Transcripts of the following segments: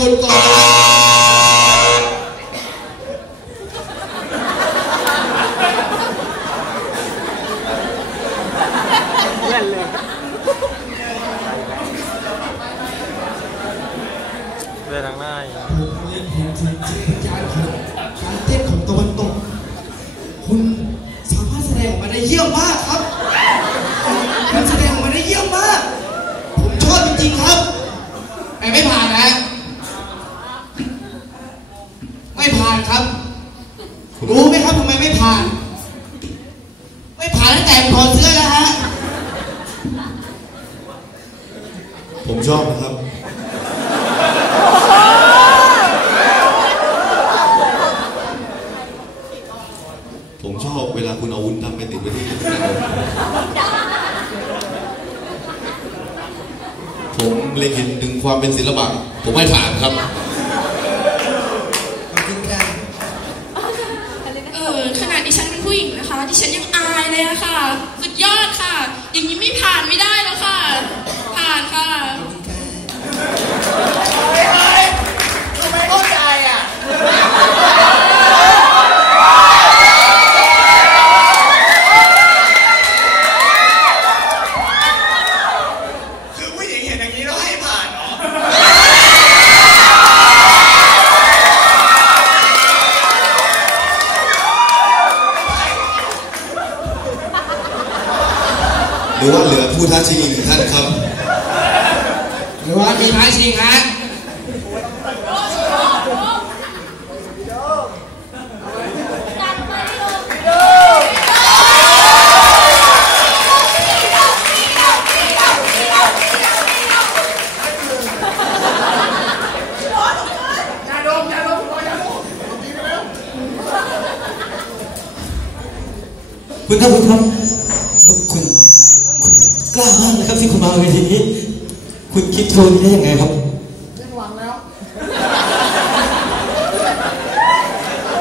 คนต่อไปเดินทงหน้ายเยนเห็นถึงจิตวิญญาณของการเต้นของตะวันตก คุณสามารถแสดงออกมาได้เยี่ยมมากครับคุณแสดงออกมาได้เยี่ยมมาก ผมชอบจริงๆครับ แต่ไม่ผ่านนะ ดเสื้อแล้วฮะ ผมชอบนะครับ ผมชอบเวลาคุณเอาวุ้นดำไปติดไว้ที่ผมเล็งเห็นถึงความเป็นศิลปะ ผมไม่ผ่านครับ ขอบคุณค่ะ เออขนาดดิฉันเป็นผู้หญิงนะคะ ดิฉันยังอายเลยอะค่ะ สุดยอดค่ะ อย่างนี้ ไม่ผ่านไม่ได้ หรือว่าเหลือผู้ท้าชิงอีกหนึ่งท่านครับ หรือว่ามีท้ายชิงฮะคุณครับคุณค ครับที่คุณมาเวทีนี้ คุณคิดโชว์นี้ได้ยังไงครับ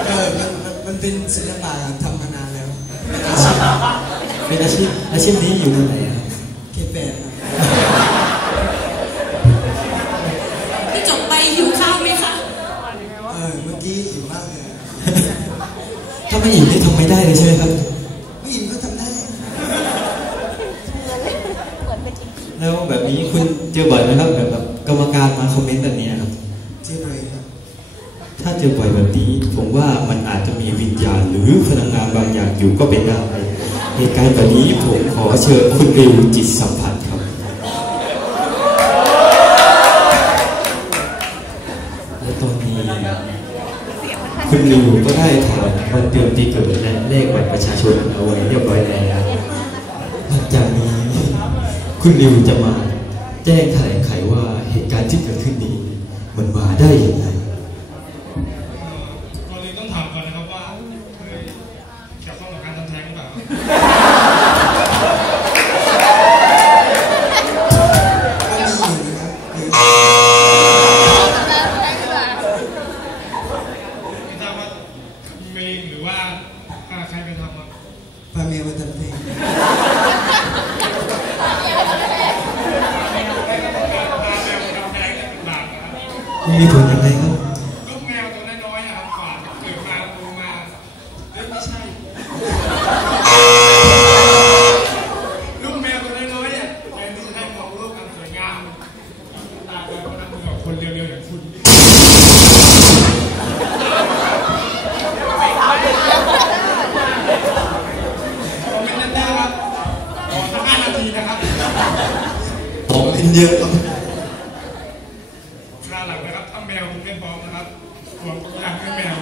เออมันมันมันเป็นศิลปะทำมานานแล้วเป็นอาชีพอาชีพนี้อยู่ตรงไหนอะครับเคแปดครับที่จบไปหิวข้าวไหมคะเออเมื่อกี้อยู่มากเลย ถ้าไม่อยู่นี่ทำไม่ได้เลยใช่ไหมครับ ผู้หญิงก็ทำได้ แล้วแบบนี้คุณเจอบ่อยไหมครับแบบแบบกรรมการมาคอมเมนต์แบบนี้ครับเจ๊เลยครับ ถ้าเจอบ่อยแบบนี้ผมว่ามันอาจจะมีวิญญาณหรือพลังงานบางอย่างอยู่ก็เป็นได้เหตุการณ์แบบนี้ผมขอเชิญคุณริวจิตสัมผัสครับและตอนนี้คุณริวก็ได้ถอนวันเดือนปีเกิดและเลขบัตรประชาชนเอาไว้เรียบร้อยแล้วหลังจากนี้ คุณริวจะมาแจ้งแถลงไขว่าเหตุการณ์ที่เกิดขึ้นนี้ มันมาได้ยังไงก่อนอื่นต้องถามก่อนนะครับว่าเคยเกี่ยวข้องกับการทำแท้งหรือเปล่าครับก็มีอยู่นะครับคือไม่ทราบว่าเมงหรือว่าอ่าใครไปทำครับพาเมียมาทำเพลง มันมีผลยังไงครับลูกแมวตัวน้อยๆนะครับฝาดเกิดมาโตมาเอ้ยไม่ใช่ลูกแมวตัวน้อยๆเนี่ยแทนที่จะได้ความรู้ความสวยงามตาแมวก็นั่งกับคนเร็วๆอย่างคุณคอมเมนต์ได้นะครับขอสักห้านาทีนะครับผมเป็นเยอะครับ คราวหลังนะครับถ้าแมวคุณไม่พร้อมนะครับ ผมอยากให้แมว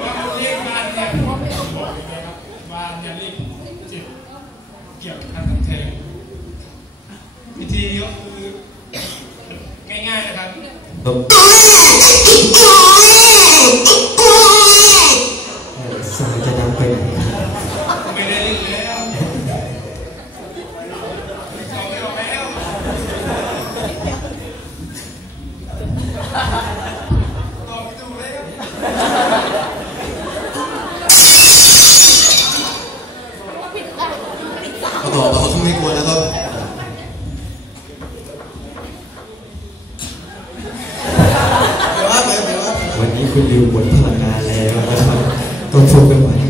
ว่าเรียกบ้านเนี่ยเพราะผมบอกนะครับบ้านเนี่ยเรียกจิตเกี่ยวกับการทำแทงวิธีก็คือง่ายๆนะครับ คุณริวหมดพลังงานแล้วนะครับต้องชมกัน